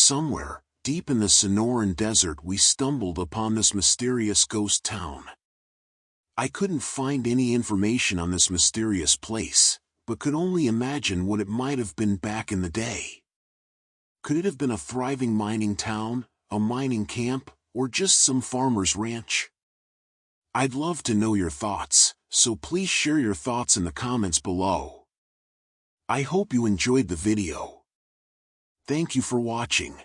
Somewhere, deep in the Sonoran desert, we stumbled upon this mysterious ghost town. I couldn't find any information on this mysterious place, but could only imagine what it might have been back in the day. Could it have been a thriving mining town, a mining camp, or just some farmer's ranch? I'd love to know your thoughts, so please share your thoughts in the comments below. I hope you enjoyed the video. Thank you for watching.